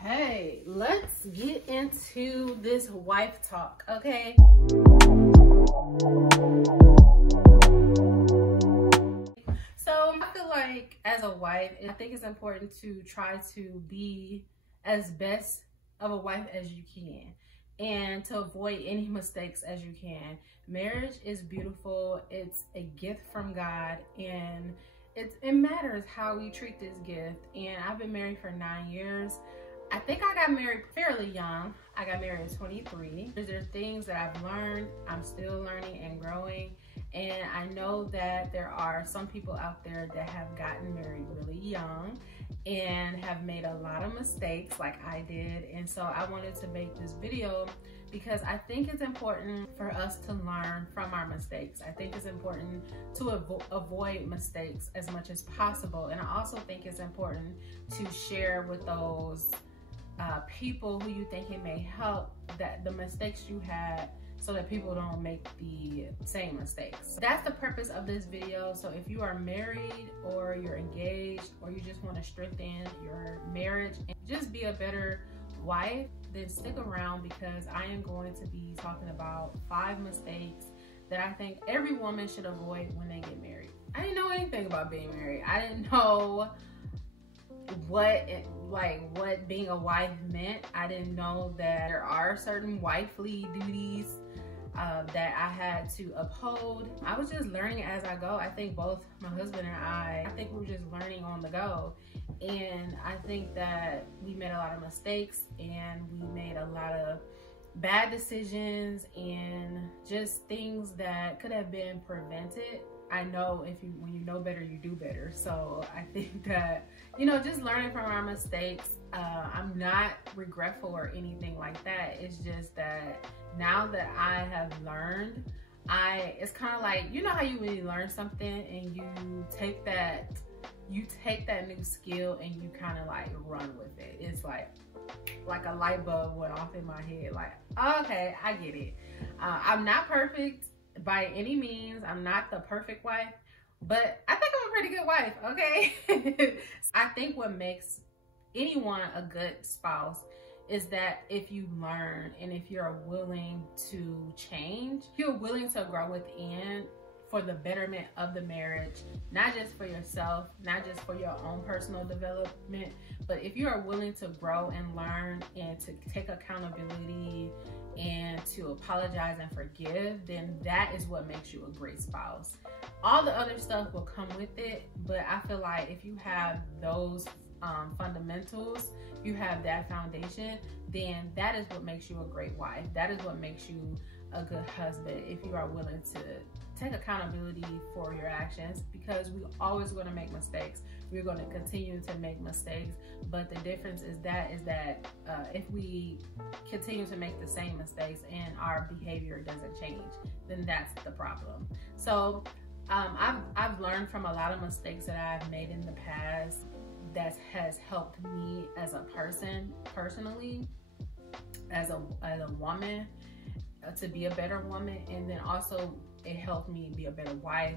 Hey, let's get into this wife talk, okay? So I feel like as a wife, I think it's important to try to be as best of a wife as you can and to avoid any mistakes as you can. Marriage is beautiful. It's a gift from God, and it matters how we treat this gift. And I've been married for 9 years. I think I got married fairly young. I got married at 23. There's things that I've learned. I'm still learning and growing. And I know that there are some people out there that have gotten married really young and have made a lot of mistakes like I did. And so I wanted to make this video because I think it's important for us to learn from our mistakes. I think it's important to avoid mistakes as much as possible. And I also think it's important to share with those people who you think it may help that the mistakes you had, so that people don't make the same mistakes. That's the purpose of this video. So if you are married or you're engaged or you just want to strengthen your marriage and just be a better wife, then stick around, because I am going to be talking about 5 mistakes that I think every woman should avoid when they get married. I didn't know anything about being married. I didn't know what being a wife meant. I didn't know that there are certain wifely duties that I had to uphold. I was just learning as I go. I think both my husband and I think we were just learning on the go. And I think that we made a lot of mistakes and we made a lot of bad decisions and just things that could have been prevented. I know when you know better, you do better. So I think that, just learning from our mistakes, I'm not regretful or anything like that. It's just that now that I have learned, it's kind of like, how you really learn something and you take that new skill and you kind of like run with it. It's like a light bulb went off in my head. Like, okay, I get it. I'm not perfect by any means. I'm not the perfect wife, but I think I'm a pretty good wife, okay? I think what makes anyone a good spouse is that if you learn and if you're willing to change, you're willing to grow within for the betterment of the marriage, not just for yourself, not just for your own personal development, but if you are willing to grow and learn and to take accountability and to apologize and forgive, then that is what makes you a great spouse. All the other stuff will come with it, but I feel like if you have those fundamentals, you have that foundation, then that is what makes you a great wife. That is what makes you a good husband, if you are willing to take accountability for your actions, because we're always going to make mistakes. We're going to continue to make mistakes, but the difference is that if we continue to make the same mistakes and our behavior doesn't change, then that's the problem. So I've learned from a lot of mistakes that I've made in the past that has helped me as a person, personally, as a woman, to be a better woman, and then also it helped me be a better wife,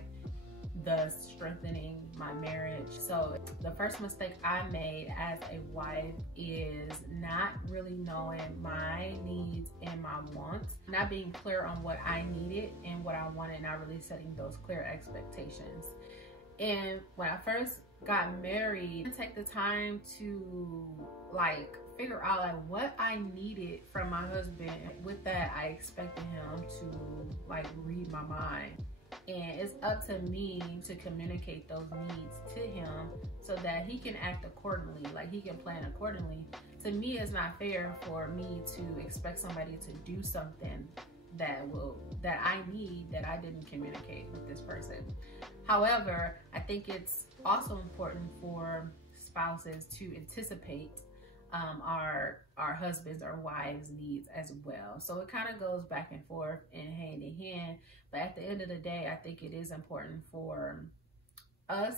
thus strengthening my marriage. So the first mistake I made as a wife is not really knowing my needs and my wants, not being clear on what I needed and what I wanted, not really setting those clear expectations. And when I first got married, I take the time to figure out what I needed from my husband. With that, I expected him to read my mind. And it's up to me to communicate those needs to him so that he can act accordingly, he can plan accordingly. To me, it's not fair for me to expect somebody to do something that I need that I didn't communicate with this person. However, I think it's also important for spouses to anticipate our husbands or wives' needs as well. So it kind of goes back and forth and hand in hand. But at the end of the day, I think it is important for us,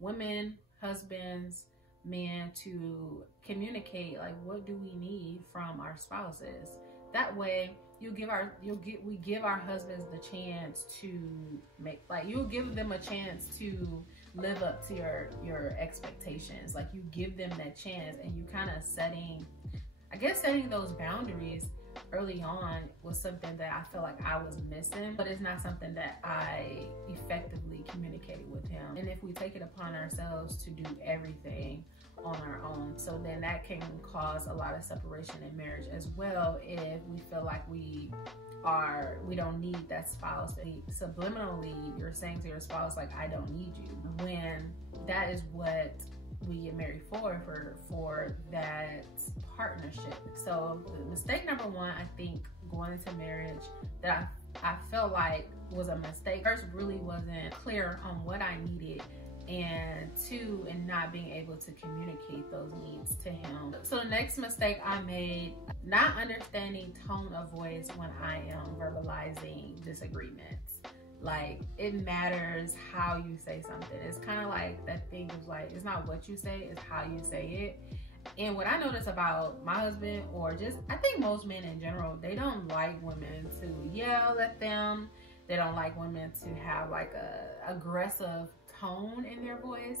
women, husbands, men, to communicate what do we need from our spouses. That way, we give our husbands the chance to you'll give them a chance to live up to your expectations. You give them that chance, and you kind of setting I guess setting those boundaries early on was something that I feel like I was missing, but it's not something that I effectively communicated with him. And if we take it upon ourselves to do everything on our own, so then that can cause a lot of separation in marriage as well, if we feel like we don't need that spouse. Subliminally, you're saying to your spouse, like, I don't need you, when that is what we get married for that partnership. So mistake number one, I think, going into marriage that I felt like was a mistake. First, really wasn't clear on what I needed, and two, in not being able to communicate those needs to him. So the next mistake I made, not understanding tone of voice when I am verbalizing disagreements. Like, it matters how you say something. It's kind of like that thing of like, it's not what you say, it's how you say it. And what I notice about my husband, or just, I think most men in general, they don't like women to yell at them. They don't like women to have like a aggressive tone in their voice.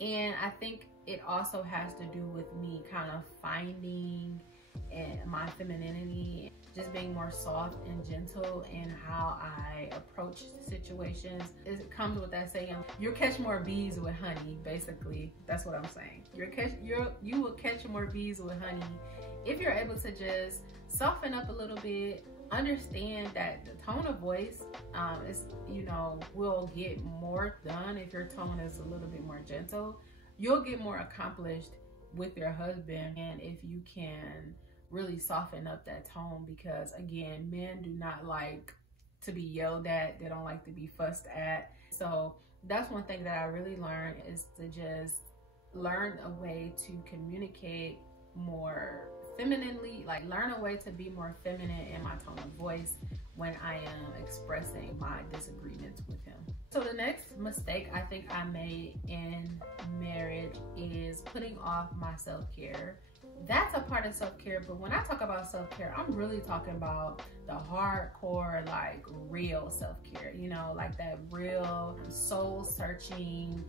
And I think it also has to do with me kind of finding my femininity, just being more soft and gentle in how I approach situations. It comes with that saying, you'll catch more bees with honey. Basically, that's what I'm saying. You will catch more bees with honey if you're able to just soften up a little bit. Understand that the tone of voice will get more done if your tone is a little bit more gentle. You'll get more accomplished with your husband, and if you can really soften up that tone, because again, men do not like to be yelled at. They don't like to be fussed at. So that's one thing that I really learned, is to just learn a way to communicate more femininely, like learn a way to be more feminine in my tone of voice when I am expressing my disagreements with him. So the next mistake I think I made in marriage is putting off my self-care. That's a part of self-care, but when I talk about self-care, I'm really talking about the hardcore, like real self-care, like that real soul searching,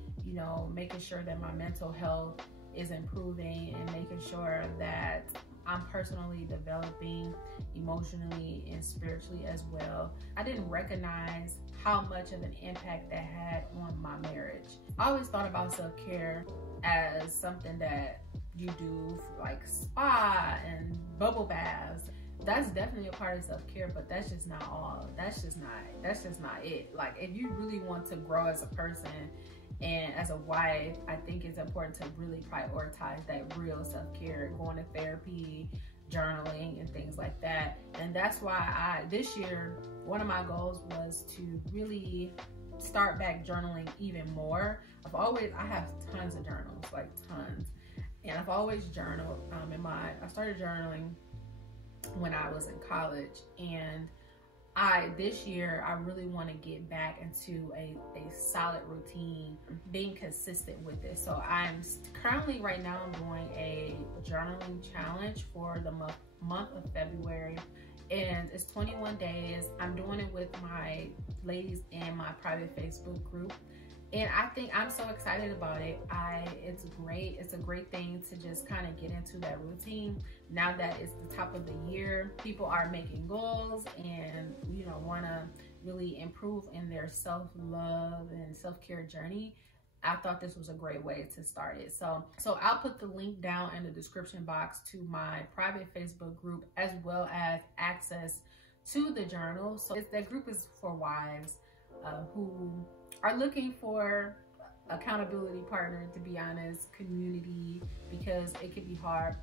making sure that my mental health is improving, and making sure that I'm personally developing emotionally and spiritually as well. I didn't recognize how much of an impact that had on my marriage. I always thought about self-care as something that you do for like spa and bubble baths. That's definitely a part of self-care, but that's just not all. That's just not it. Like, if you really want to grow as a person and as a wife, I think it's important to really prioritize that real self-care, going to therapy, journaling, and things like that. And that's why this year, one of my goals was to really start back journaling even more. I have tons of journals, like tons. And I've always journaled. I started journaling when I was in college, and this year I really want to get back into a solid routine, being consistent with it. So I'm currently, right now, I'm doing a journaling challenge for the month of February, and it's 21 days. I'm doing it with my ladies in my private Facebook group. And I think I'm so excited about it. It's great. It's a great thing to just kind of get into that routine. Now that it's the top of the year, people are making goals and, want to really improve in their self-love and self-care journey. I thought this was a great way to start it. So I'll put the link down in the description box to my private Facebook group, as well as access to the journal. So that group is for wives who are looking for accountability partner, to be honest, community, because it can be hard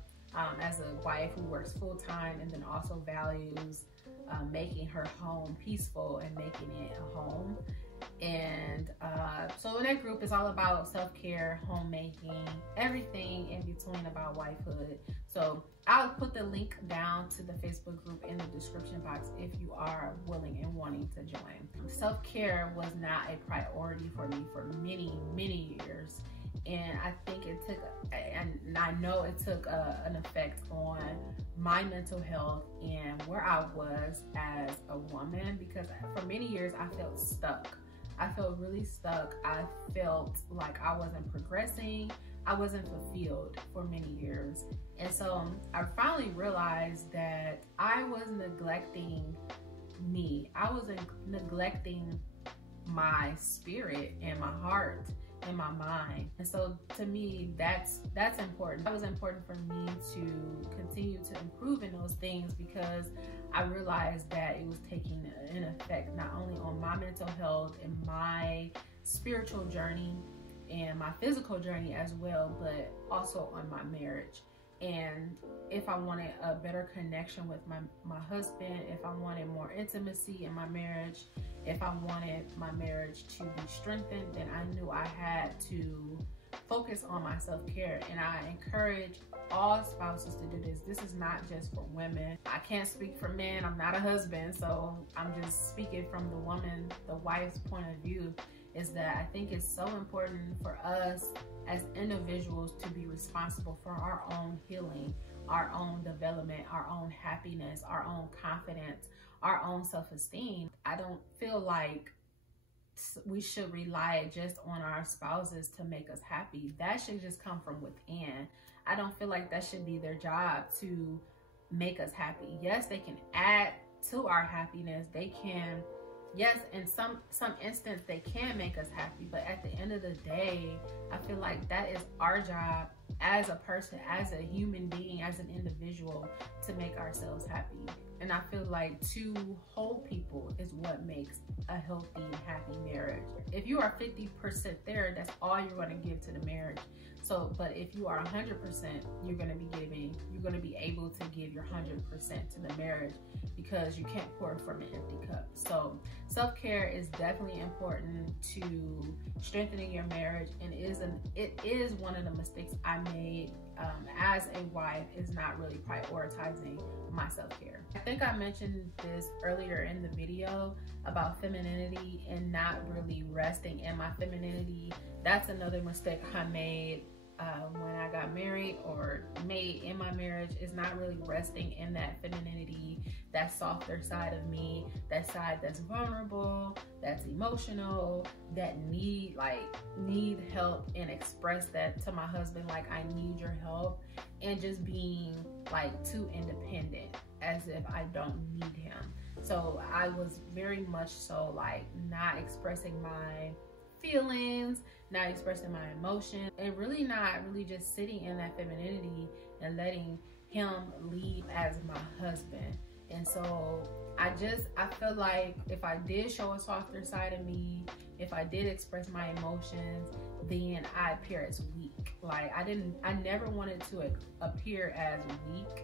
as a wife who works full-time and then also values making her home peaceful and making it a home. And so in that group is all about self-care, homemaking, everything in between about wifehood. So I'll put the link down to the Facebook group in the description box if you are willing and wanting to join. Self-care was not a priority for me for many, many years. And I think it took, and I know it took an effect on my mental health and where I was as a woman, because for many years I felt stuck. I felt really stuck. I felt like I wasn't progressing. I wasn't fulfilled for many years. And so I finally realized that I was neglecting me. I was neglecting my spirit and my heart and my mind. And so to me, that's important. That was important for me to continue to improve in those things, because I realized that it was taking an effect not only on my mental health and my spiritual journey and my physical journey as well, but also on my marriage. And if I wanted a better connection with my husband, if I wanted more intimacy in my marriage, if I wanted my marriage to be strengthened, then I knew I had to focus on my self-care. And I encourage all spouses to do this. This is not just for women. I can't speak for men. I'm not a husband, so I'm just speaking from the woman, the wife's point of view, is that I think it's so important for us as individuals to be responsible for our own healing, our own development, our own happiness, our own confidence, our own self-esteem. I don't feel like we should rely just on our spouses to make us happy. That should just come from within. I don't feel like that should be their job to make us happy. Yes, they can add to our happiness. They can, yes, in some instance they can make us happy, but at the end of the day, I feel like that is our job as a person, as a human being, as an individual, to make ourselves happy. And I feel like two whole people is what makes a healthy and happy marriage. If you are 50% there, that's all you're going to give to the marriage. So, but if you are 100%, you're going to be able to give your 100% to the marriage, because you can't pour from an empty cup. So self-care is definitely important to strengthening your marriage, and it is one of the mistakes I made as a wife, is not really prioritizing my self-care. I think I mentioned this earlier in the video about femininity and not really resting in my femininity. That's another mistake I made when I got married, or made in my marriage, is not really resting in that femininity, that softer side of me, that side that's vulnerable, that's emotional, that need help, and express that to my husband, like, I need your help, and just being like too independent, as if I don't need him. So I was very much so like not expressing my feelings, not expressing my emotion, and really not really just sitting in that femininity and letting him lead as my husband. And so I feel like if I did show a softer side of me, if I did express my emotions, then I appear as weak. Like I never wanted to appear as weak.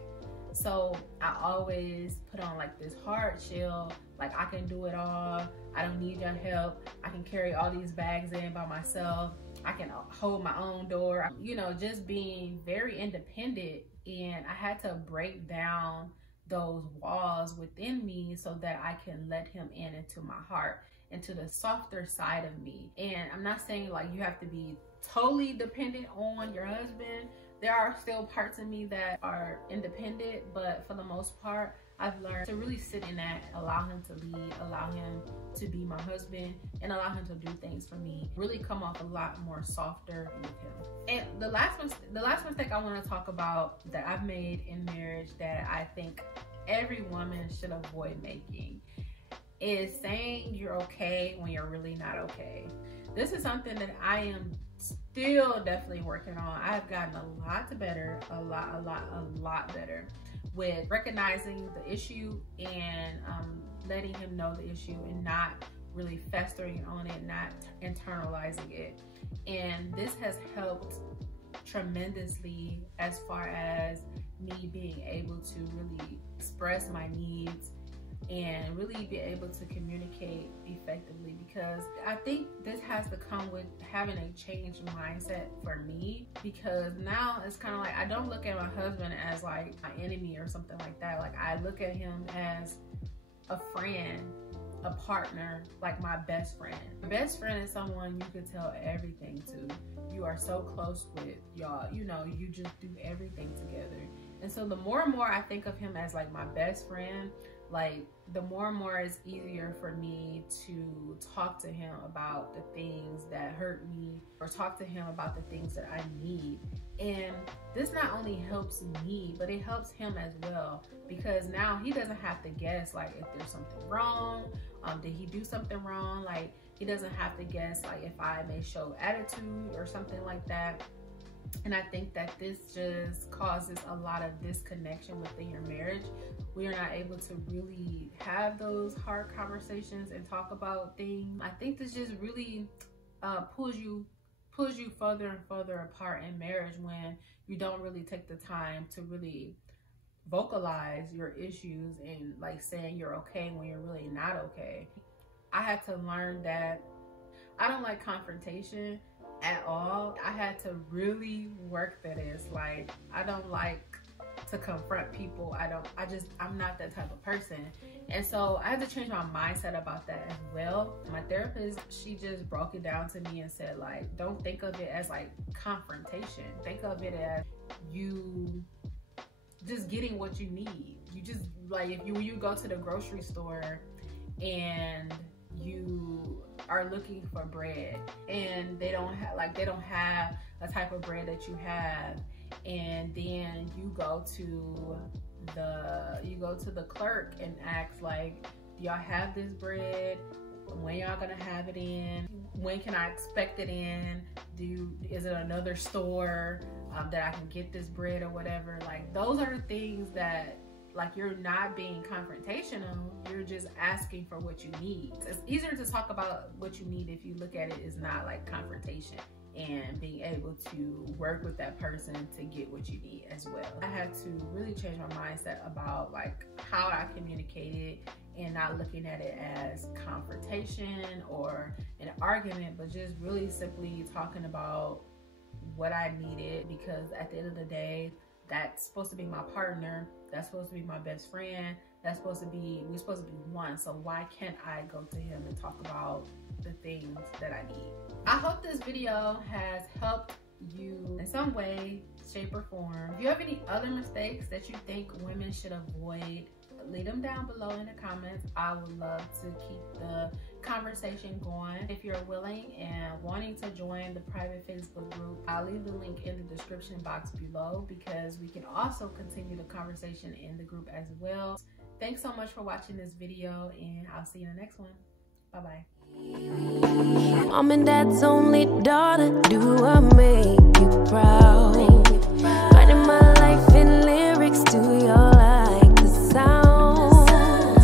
So I always put on like this hard shell, like I can do it all. I don't need your help. I can carry all these bags in by myself. I can hold my own door. You know, just being very independent. And I had to break down those walls within me so that I can let him into my heart, into the softer side of me. And I'm not saying like you have to be totally dependent on your husband. There are still parts of me that are independent, but for the most part, I've learned to really sit in that, allow him to lead, allow him to be my husband, and allow him to do things for me. Really come off a lot more softer with him. And the last mistake I want to talk about that I've made in marriage, that I think every woman should avoid making, is saying you're okay when you're really not okay. This is something that I am still definitely working on. I've gotten a lot better, a lot better with recognizing the issue and letting him know the issue, and not really festering on it, not internalizing it. And this has helped tremendously as far as me being able to really express my needs and really be able to communicate effectively, because I think this has to come with having a changed mindset for me, because now it's kind of like I don't look at my husband as like my enemy or something like that. Like I look at him as a friend, a partner, like my best friend. My best friend is someone you could tell everything to. You are so close with, y'all, you know, you just do everything together. And so the more and more I think of him as like my best friend, like the more and more it's easier for me to talk to him about the things that hurt me, or talk to him about the things that I need. And this not only helps me, but it helps him as well, because now he doesn't have to guess like if there's something wrong, did he do something wrong? Like he doesn't have to guess like if I may show attitude or something like that. And I think that this just causes a lot of disconnection within your marriage. We are not able to really have those hard conversations and talk about things. I think this just really pulls you further and further apart in marriage when you don't really take the time to really vocalize your issues and like saying you're okay when you're really not okay. I had to learn that I don't like confrontation at all. I had to really work that is like, I don't like to confront people. I'm not that type of person. And so I had to change my mindset about that as well. My therapist, she just broke it down to me and said like, don't think of it as like confrontation. Think of it as you just getting what you need. You just like, if you go to the grocery store and you are looking for bread and they don't have a type of bread that you have, and then you go to the clerk and ask like, do y'all have this bread? When y'all gonna have it in? When can I expect it in? Is it another store that I can get this bread or whatever? Like those are the things that like you're not being confrontational, you're just asking for what you need. It's easier to talk about what you need if you look at it as not like confrontation, and being able to work with that person to get what you need as well. I had to really change my mindset about like how I communicated, and not looking at it as confrontation or an argument, but just really simply talking about what I needed, because at the end of the day, that's supposed to be my partner. That's supposed to be my best friend. We're supposed to be one. So why can't I go to him and talk about the things that I need? I hope this video has helped you in some way, shape, or form. If you have any other mistakes that you think women should avoid, leave them down below in the comments. I would love to keep the conversation going. If you're willing and wanting to join the private Facebook group, I'll leave the link in the description box below, because we can also continue the conversation in the group as well. Thanks so much for watching this video, and I'll see you in the next one. Bye-bye. Mom and Dad's only daughter, do I make you proud? Writing my life in lyrics to your